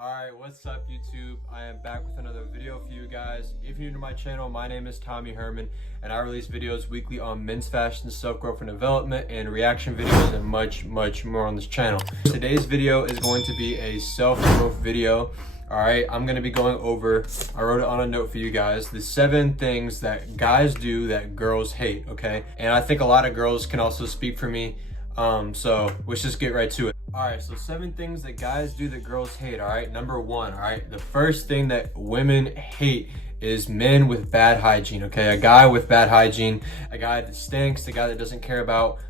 Alright, what's up YouTube? I am back with another video for you guys. If you're new to my channel, my name is Tommy Herman and I release videos weekly on men's fashion, self-growth and development, and reaction videos and much more on this channel. Today's video is going to be a self-growth video. Alright, I'm going to be going over, I wrote it on a note for you guys, the 7 things that guys do that girls hate, okay? And I think a lot of girls can also speak for me. So let's just get right to it. Alright, so 7 things that guys do that girls hate. Alright, number 1, alright, the first thing that women hate is men with bad hygiene. Okay, a guy with bad hygiene, a guy that stinks, a guy that doesn't care about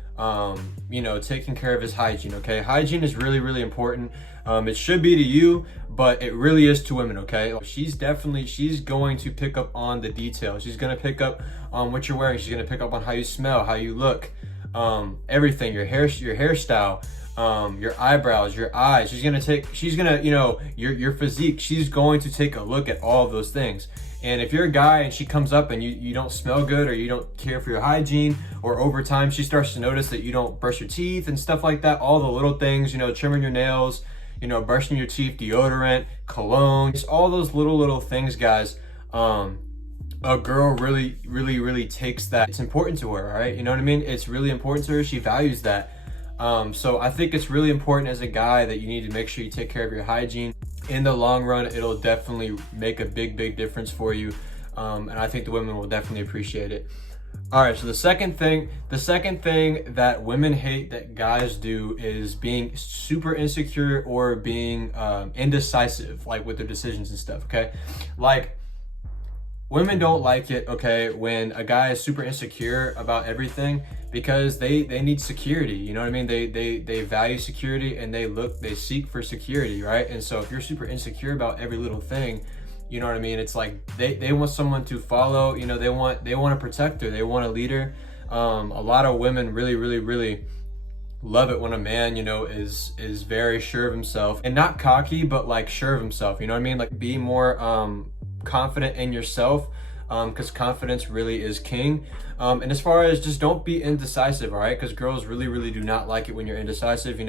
taking care of his hygiene. Okay, hygiene is really important. It should be to you, but it really is to women. Okay, she's going to pick up on the details. She's gonna pick up on what you're wearing. She's gonna pick up on how you smell, how you look, everything, your hairstyle, your eyebrows, your eyes. She's gonna your physique. She's going to take a look at all of those things. And if you're a guy and she comes up and you don't smell good, or you don't care for your hygiene, or over time she starts to notice that you don't brush your teeth and stuff like that, all the little things, trimming your nails, brushing your teeth, deodorant, cologne, just all those little things, guys. A girl really takes that. It's important to her, all right? You know what I mean? It's really important to her. She values that. So I think it's really important as a guy that you need to make sure you take care of your hygiene. In the long run, it'll definitely make a big difference for you. And I think the women will definitely appreciate it. All right, so the second thing that women hate that guys do is being super insecure or being indecisive, like with their decisions and stuff, okay? Like, women don't like it, okay, when a guy is super insecure about everything, because they need security, you know what I mean? They value security, and they seek for security, right? And so if you're super insecure about every little thing, you know what I mean? It's like they want someone to follow, they want a protector, they want a leader. A lot of women really love it when a man, is very sure of himself, and not cocky, but like sure of himself, you know what I mean? Like, be more confident in yourself, because confidence really is king. And as far as, just don't be indecisive, all right? Because girls really do not like it when you're indecisive.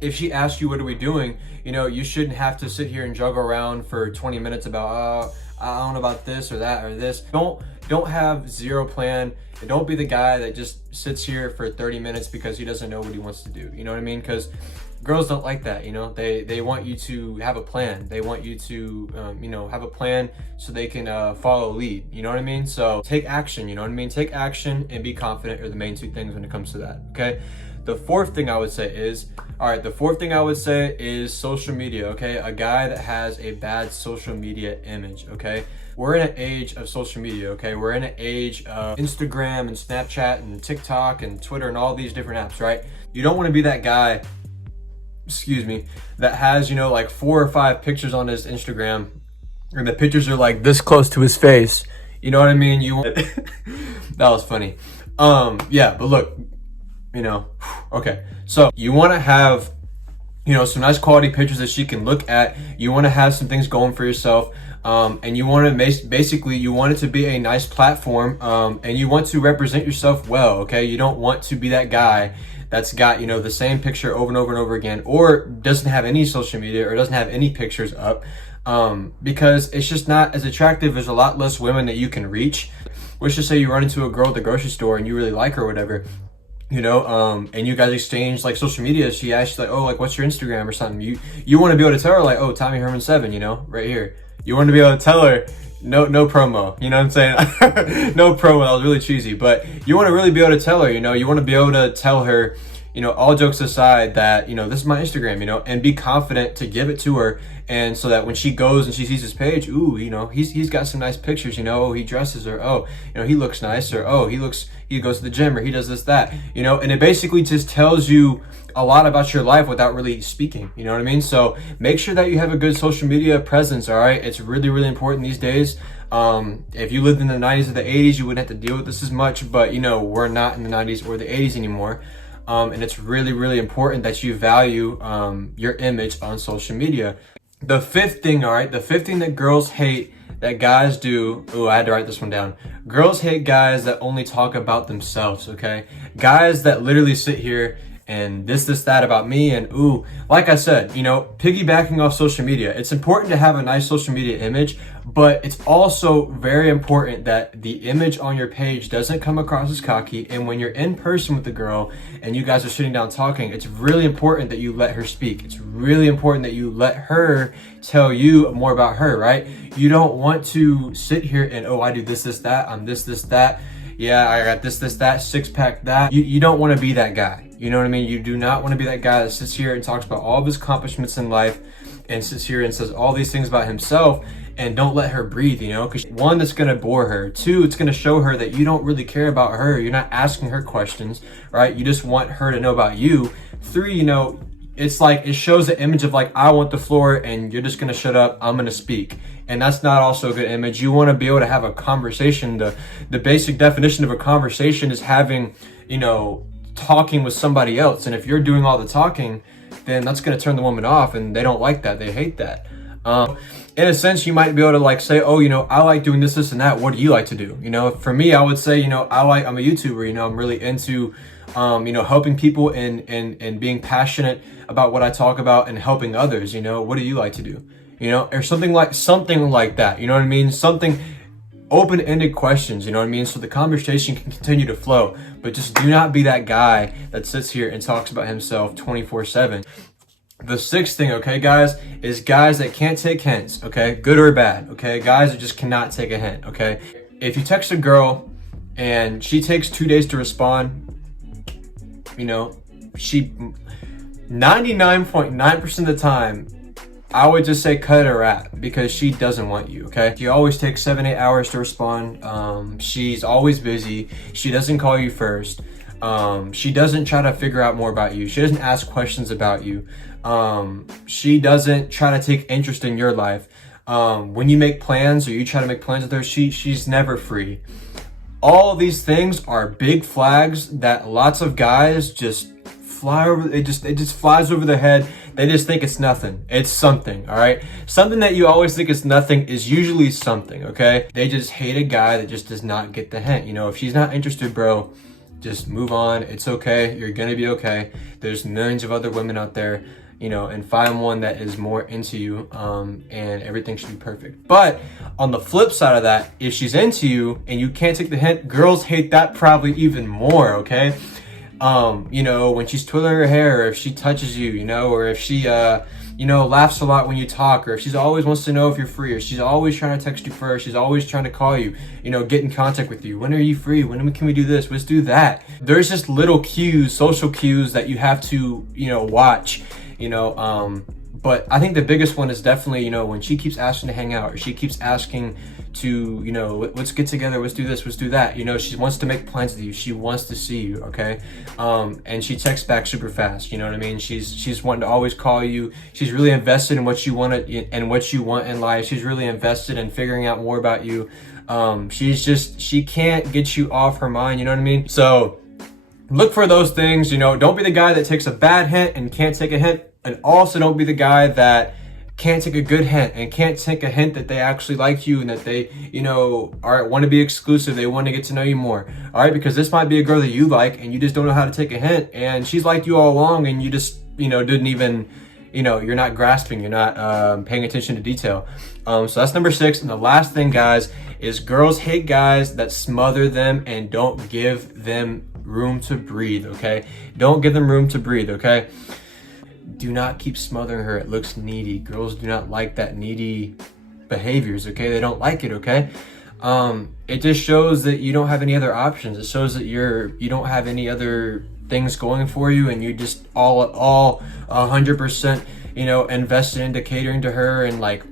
If she asks you, what are we doing, you shouldn't have to sit here and juggle around for 20 minutes about, I don't know about this or that or this. Don't have zero plan, and don't be the guy that just sits here for 30 minutes because he doesn't know what he wants to do. You know what I mean? Because girls don't like that. They want you to have a plan. They want you to have a plan so they can follow lead. You know what I mean? So take action. You know what I mean? Take action and be confident are the main 2 things when it comes to that. Okay. The fourth thing I would say is social media. Okay, a guy that has a bad social media image. Okay, we're in an age of social media. Okay, we're in an age of Instagram and Snapchat and TikTok and Twitter and all these different apps, right? You don't want to be that guy, that has like 4 or 5 pictures on his Instagram, and the pictures are like this close to his face. You know what I mean? That was funny. Yeah, but look, okay, so you want to have some nice quality pictures that she can look at. You want to have some things going for yourself, and you want to basically, you want it to be a nice platform, and you want to represent yourself well. Okay, you don't want to be that guy that's got the same picture over and over again, or doesn't have any social media, or doesn't have any pictures up, because it's just not as attractive. There's a lot less women that you can reach. Let's just say you run into a girl at the grocery store and you really like her or whatever, and you guys exchange like social media. She asks you like, oh, like, what's your Instagram or something? You want to be able to tell her like, oh, Tommy Herman 7, right here. You want to be able to tell her, no promo, you know what I'm saying? No promo, that was really cheesy, but you want to really be able to tell her, you want to be able to tell her, all jokes aside, that, this is my Instagram, and be confident to give it to her. And so that when she goes and she sees his page, ooh, he's got some nice pictures, oh, he dresses, or, oh, he looks nice, or, oh, he goes to the gym, or he does this, that, and it basically just tells you a lot about your life without really speaking, you know what I mean? So make sure that you have a good social media presence, all right? It's really important these days. If you lived in the 90s or the 80s, you wouldn't have to deal with this as much, but we're not in the 90s or the 80s anymore. And it's really important that you value your image on social media. The fifth thing that girls hate that guys do. Ooh, I had to write this one down. Girls hate guys that only talk about themselves, okay? Guys that literally sit here and this, that about me. And ooh, like I said, you know, piggybacking off social media, it's important to have a nice social media image, but it's also very important that the image on your page doesn't come across as cocky. And when you're in person with the girl and you guys are sitting down talking, it's really important that you let her speak. It's really important that you let her tell you more about her, right? You don't want to sit here and, oh, I do this, that, I'm this, that. Yeah, I got this, that, six pack, that. You don't want to be that guy. You know what I mean? You do not want to be that guy that sits here and talks about all of his accomplishments in life and sits here and says all these things about himself and don't let her breathe, you know? Because one, that's going to bore her. Two, it's going to show her that you don't really care about her. You're not asking her questions, right? You just want her to know about you. Three, you know, it's like it shows the image of like, I want the floor and you're just going to shut up. I'm going to speak. And that's not also a good image. You want to be able to have a conversation. The basic definition of a conversation is having, you know, talking with somebody else. And if you're doing all the talking, then that's going to turn the woman off, and they don't like that. They hate that. In a sense, you might be able to like say, oh, you know, I like doing this, and that. What do you like to do? You know, for me, I would say, you know, I'm a YouTuber, you know, I'm really into, you know, helping people and being passionate about what I talk about and helping others. You know, what do you like to do? You know, or something like that. You know what I mean? Something open-ended questions, you know what I mean? So the conversation can continue to flow, but just do not be that guy that sits here and talks about himself 24/7. The sixth thing, okay, guys, is guys that can't take hints, okay? Good or bad, okay? Guys that just cannot take a hint, okay? If you text a girl and she takes 2 days to respond, you know, she 99.9% of the time, I would just say cut it a wrap, because she doesn't want you, okay? She always takes 7-8 hours to respond. She's always busy. She doesn't call you first. She doesn't try to figure out more about you. She doesn't ask questions about you. She doesn't try to take interest in your life. When you make plans or you try to make plans with her, she's never free. All these things are big flags that lots of guys just fly over. It just flies over their head. They just think it's nothing. It's something, all right? Something that you always think is nothing is usually something, okay? They just hate a guy that just does not get the hint. You know, if she's not interested, bro, just move on. It's okay. You're gonna be okay. There's millions of other women out there, you know, and find one that is more into you, and everything should be perfect. But on the flip side of that, if she's into you and you can't take the hint, girls hate that probably even more, okay? You know, when she's twirling her hair, or if she touches you, you know, or if she, you know, laughs a lot when you talk, or if she's always wants to know if you're free, or she's always trying to text you first, she's always trying to call you, you know, get in contact with you. When are you free? When can we do this? Let's do that. There's just little cues, social cues that you have to, you know, watch, you know, but I think the biggest one is definitely, you know, when she keeps asking to hang out, or she keeps asking to, you know, let's get together, let's do this, let's do that. You know, she wants to make plans with you. She wants to see you, okay? And she texts back super fast, you know what I mean? She's wanting to always call you. She's really invested in what you want and what you want in life. She's really invested in figuring out more about you. She can't get you off her mind, you know what I mean? So look for those things, you know. Don't be the guy that takes a bad hint and can't take a hint. And also don't be the guy that can't take a good hint and can't take a hint that they actually like you and that they, you know, want to be exclusive. They want to get to know you more. All right, because this might be a girl that you like and you just don't know how to take a hint, and she's liked you all along and you just, you know, didn't even, you know, you're not grasping, you're not paying attention to detail. So that's number 6. And the last thing, guys, is girls hate guys that smother them and don't give them room to breathe, okay? Don't give them room to breathe, okay? Do not keep smothering her. It looks needy. Girls do not like that needy behaviors, okay? They don't like it, okay? It just shows that you don't have any other options. It shows that you don't have any other things going for you, and you just all 100%, you know, invested into catering to her, and like,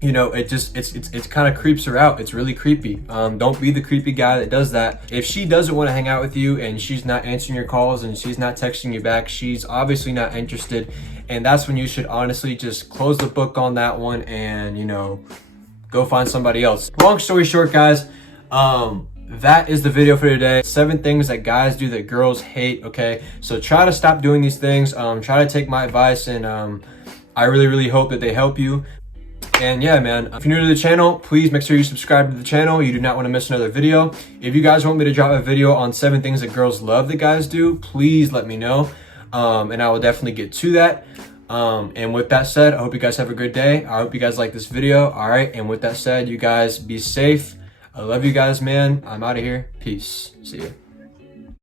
you know, it's kind of creeps her out. It's really creepy. Don't be the creepy guy that does that. If she doesn't want to hang out with you and she's not answering your calls and she's not texting you back, she's obviously not interested. And that's when you should honestly just close the book on that one and, you know, go find somebody else. Long story short, guys, that is the video for today. 7 things that guys do that girls hate, okay? So try to stop doing these things. Try to take my advice, and I really hope that they help you. And yeah, man, if you're new to the channel, please make sure you subscribe to the channel. You do not want to miss another video. If you guys want me to drop a video on 7 things that girls love that guys do, please let me know. and I will definitely get to that. And with that said, I hope you guys have a good day. I hope you guys like this video. All right, and with that said, you guys be safe. I love you guys, man. I'm out of here. Peace. See ya.